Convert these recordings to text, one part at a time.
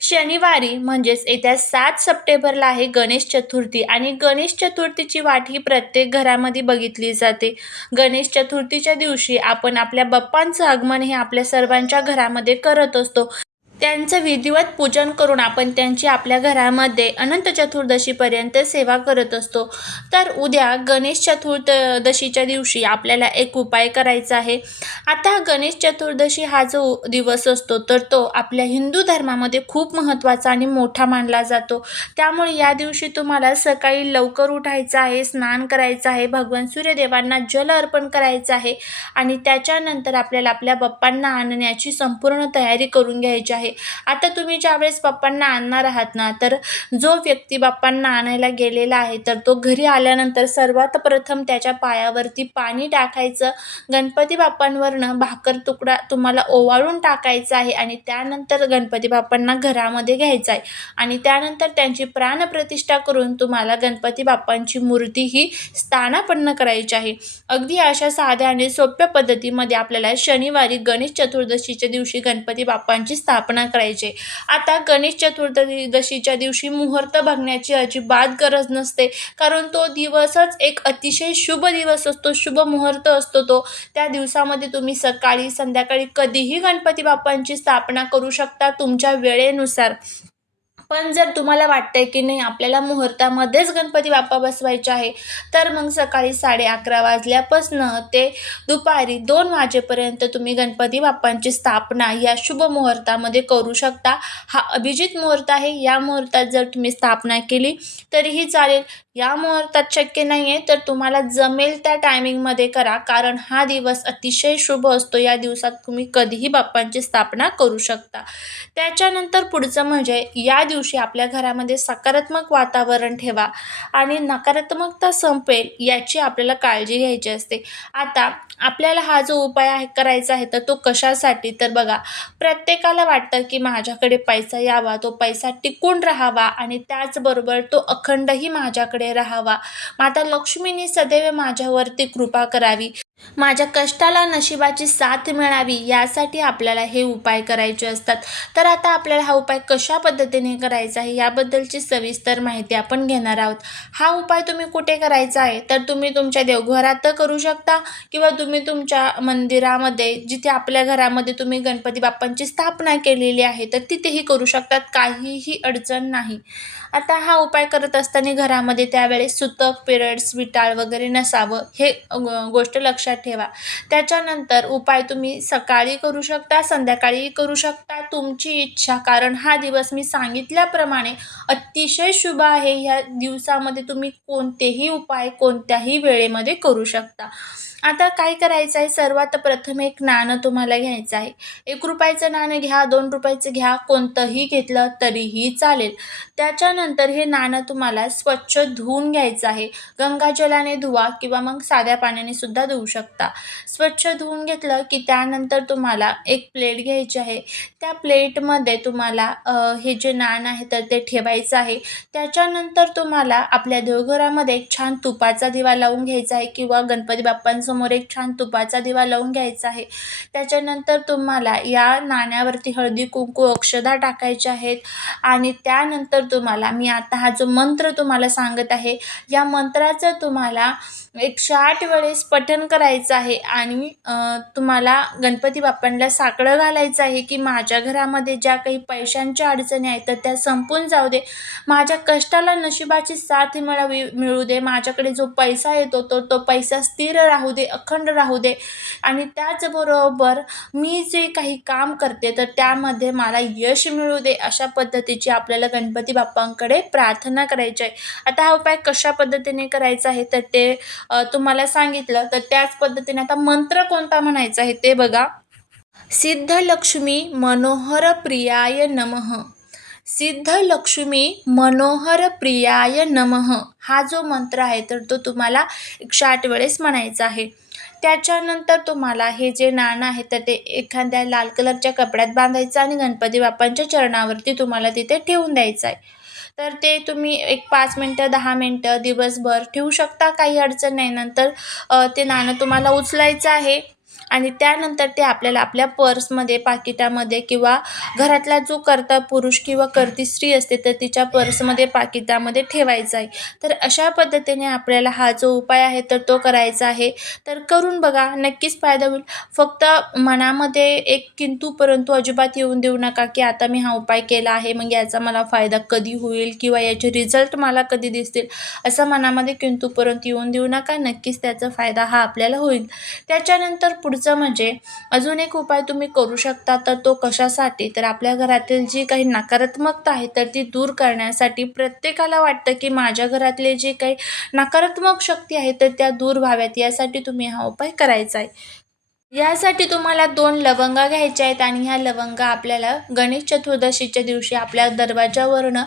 शनिवारी म्हणजेच येत्या सात सप्टेंबरला आहे गणेश चतुर्थी आणि गणेश चतुर्थीची वाट ही प्रत्येक घरामध्ये बघितली जाते. गणेश चतुर्थीच्या दिवशी आपण आपल्या बाप्पांचं आगमन हे आपल्या सर्वांच्या घरामध्ये करत असतो. त्यांचं विधिवत पूजन करून आपण त्यांची आपल्या घरामध्ये अनंत चतुर्दशीपर्यंत सेवा करत असतो. तर उद्या गणेश चतुर्दशीच्या दिवशी आपल्याला एक उपाय करायचा आहे. आता गणेश चतुर्दशी हा जो दिवस असतो तर तो आपल्या हिंदू धर्मामध्ये खूप महत्त्वाचा आणि मोठा मानला जातो. त्यामुळे या दिवशी तुम्हाला सकाळी लवकर उठायचं आहे स्नान करायचं आहे भगवान सूर्यदेवांना जल अर्पण करायचं आहे आणि त्याच्यानंतर आपल्याला आपल्या बाप्पांना आणण्याची संपूर्ण तयारी करून घ्यायची आहे. आता तुम्ही ज्यावेळेस बाप्पांना आणणार आहात ना तर जो व्यक्ती बाप्पांना आणायला गेलेला आहे तर तो घरी आल्यानंतर सर्वात प्रथम त्याच्या पायावरती पाणी टाकायचं. गणपती बाप्पांवरनं भाकर तुकडा तुम्हाला ओवाळून टाकायचा आहे आणि त्यानंतर गणपती बाप्पांना घरामध्ये घ्यायचा आहे आणि त्यानंतर त्यांची प्राणप्रतिष्ठा करून तुम्हाला गणपती बाप्पांची मूर्ती ही स्थानापन्न करायची आहे. अगदी अशा साध्या आणि सोप्या पद्धतीमध्ये आपल्याला शनिवारी गणेश चतुर्दशीच्या दिवशी गणपती बाप्पांची स्थापना प्रार्थना करायचे. आता गणेश चतुर्दशीच्या दिवशी मुहूर्त बघण्याची अजिबात गरज नसते. कारण तो दिवसच एक अतिशय शुभ दिवस असतो शुभ मुहूर्त असतो तो. त्या दिवसामध्ये तुम्ही सकाळी संध्याकाळी कधीही गणपती बाप्पांची स्थापना करू शकता तुमच्या वेळेनुसार. पण जर तुम्हाला वाटतंय की नाही आपल्याला मुहूर्तामध्येच गणपती बाप्पा बसवायचे आहे तर मग सकाळी साडे अकरा वाजल्यापासनं ते दुपारी दोन वाजेपर्यंत तुम्ही गणपती बाप्पांची स्थापना या शुभ मुहूर्तामध्ये करू शकता. हा अभिजित मुहूर्त आहे. या मुहूर्तात जर तुम्ही स्थापना केली तरीही चालेल. या मुहूर्तात शक्य नाही आहे तर तुम्हाला जमेल त्या टायमिंगमध्ये करा कारण हा दिवस अतिशय शुभ असतो. या दिवसात तुम्ही कधीही बाप्पांची स्थापना करू शकता. त्याच्यानंतर पुढचं म्हणजे या दिवशी दिवशी आपल्या घरामध्ये सकारात्मक वातावरण ठेवा आणि नकारात्मकता संपेल याची आपल्याला काळजी घ्यायची असते. आता आपल्याला हा जो उपाय आहे करायचा आहे तर तो कशासाठी? तर बघा प्रत्येकाला वाटतं की माझ्याकडे पैसा यावा तो पैसा टिकून राहावा आणि त्याचबरोबर तो अखंडही माझ्याकडे राहावा. माता लक्ष्मीने सदैव माझ्यावरती कृपा करावी. माझ्या कष्टाला नशिबाची साथ मिळावी यासाठी आपल्याला हे उपाय करायचे असतात. तर आता आपल्याला हा उपाय कशा पद्धतीने करायचा आहे याबद्दलची सविस्तर माहिती आपण घेणार आहोत. हा उपाय तुम्ही कुठे करायचा आहे? तर तुम्ही तुमच्या देवघरात करू शकता किंवा तुम्ही तुमच्या मंदिरामध्ये जिथे आपल्या घरामध्ये तुम्ही गणपती बाप्पांची स्थापना केलेली आहे तर तिथेही करू शकतात. काहीही अडचण नाही. आता हा उपाय करत असताना घरामध्ये त्यावेळेस सुतक पिरियड्स विटाळ वगैरे नसावं हे गोष्ट लक्ष लक्षात ठेवा. त्याच्यानंतर उपाय तुम्ही सकाळी करू शकता संध्याकाळी करू शकता. तुमची इच्छा कारण हा दिवस मी सांगितल्याप्रमाणे अतिशय शुभ आहे. ह्या दिवसामध्ये तुम्ही कोणतेही उपाय कोणत्याही वेळेमध्ये करू शकता. आता काय करायचं आहे? सर्वात प्रथम एक नाणं तुम्हाला घ्यायचं आहे. एक रुपयाचं नाणं घ्या दोन रुपयाचं घ्या कोणतंही घेतलं तरीही चालेल. त्याच्यानंतर हे नाणं तुम्हाला स्वच्छ धुवून घ्यायचं आहे. गंगाजलाने धुवा किंवा मग साध्या पाण्याने सुद्धा धुवू शकता शकता. स्वच्छ धुवून घेतलं की त्यानंतर तुम्हाला एक प्लेट घ्यायची आहे. त्या प्लेटमध्ये तुम्हाला हे जे नाण आहे तर ते ठेवायचं आहे. त्याच्यानंतर तुम्हाला आपल्या देवघरामध्ये एक छान तुपाचा दिवा लावून घ्यायचा आहे किंवा गणपती बाप्पांसमोर एक छान तुपाचा दिवा लावून घ्यायचा आहे. त्याच्यानंतर तुम्हाला या नाण्यावरती हळदी कुंकू अक्षदा टाकायच्या आहेत. आणि त्यानंतर तुम्हाला मी आता हा जो मंत्र तुम्हाला सांगत आहे या मंत्राचं तुम्हाला एकशे आठ वेळेस पठण करायचं आहे आणि तुम्हाला गणपती बाप्पांना साकडं घालायचं आहे की माझ्या घरामध्ये ज्या काही पैशांच्या अडचणी आहेत तर त्या संपून जाऊ दे. माझ्या कष्टाला नशिबाची साथ मिळावी मिळू दे. माझ्याकडे जो पैसा येतो तो तो पैसा स्थिर राहू दे अखंड राहू दे. आणि त्याचबरोबर मी जे काही काम करते तर त्यामध्ये मला यश मिळू दे अशा पद्धतीची आपल्याला गणपती बाप्पांकडे प्रार्थना करायची आहे. आता हा उपाय कशा पद्धतीने करायचा आहे तर ते तुम्हाला सांगितलं. तर त्याच पद्धतीने आता मंत्र कोणता म्हणायचा आहे ते बघा. सिद्धलक्ष्मी मनोहर प्रियाय नमः. सिद्धलक्ष्मी मनोहर प्रियाय नमः. हा जो मंत्र आहे तर तो तुम्हाला एकशे आठ वेळेस म्हणायचा आहे. त्याच्यानंतर तुम्हाला हे जे नाणं आहे तर ते एखाद्या लाल कलरच्या कपड्यात बांधायचं आणि गणपती बाप्पांच्या चरणावरती तुम्हाला तिथे ठेवून द्यायचं आहे. तर ते तुम्ही एक पाच मिनटं दहा मिनटं दिवसभर ठेवू शकता काही अडचण नाही. नंतर ते नाणं तुम्हाला उचलायचं आहे. आणि त्यानंतर ते आपल्याला आपल्या पर्समध्ये पाकिटामध्ये किंवा घरातला जो करता पुरुष किंवा करती स्त्री असते तर तिच्या पर्समध्ये पाकिटामध्ये ठेवायचं आहे. तर अशा पद्धतीने आपल्याला हा जो उपाय आहे तर तो करायचा आहे. तर करून बघा नक्कीच फायदा होईल. फक्त मनामध्ये एक किंतू परंतु अजिबात येऊन देऊ नका की आता मी हा उपाय केला आहे मग याचा मला फायदा कधी होईल किंवा याचे रिझल्ट मला कधी दिसतील असं मनामध्ये किंतू परंतु येऊन देऊ नका. नक्कीच त्याचा फायदा हा आपल्याला होईल. त्याच्यानंतर पुढचं म्हणजे अजून एक उपाय तुम्ही करू शकता तर तो कशासाठी? तर आपल्या घरातील जी काही नकारात्मकता आहे तर ती दूर करण्यासाठी प्रत्येकाला वाटतं की माझ्या घरातले जे काही नकारात्मक शक्ती आहे तर त्या दूर व्हाव्यात. यासाठी तुम्ही हा उपाय करायचा आहे. यासाठी तुम्हाला दोन लवंगा घ्यायच्या आहेत आणि ह्या लवंगा आपल्याला गणेश चतुर्दशीच्या दिवशी आपल्या दरवाजावरनं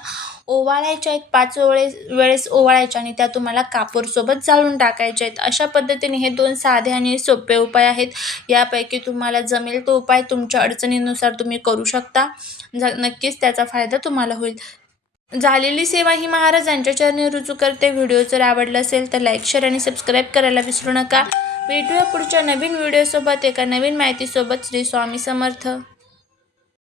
ओवाळायच्या आहेत. पाच वेळेस वेळेस ओवाळायच्या आणि त्या तुम्हाला कापूरसोबत जाळून टाकायच्या आहेत. अशा पद्धतीने हे दोन साधे आणि सोपे उपाय आहेत. यापैकी तुम्हाला जमेल तो उपाय तुमच्या अडचणीनुसार तुम्ही करू शकता. ज नक्कीच त्याचा फायदा तुम्हाला होईल. झालेली सेवा ही महाराजांच्या चरणी रुजू करते. व्हिडिओ जर आवडला असेल तर लाईक शेअर आणि सबस्क्राईब करायला विसरू नका. भेटूया पुढच्या नवीन व्हिडिओसोबत एका नवीन माहितीसोबत श्री स्वामी समर्थ.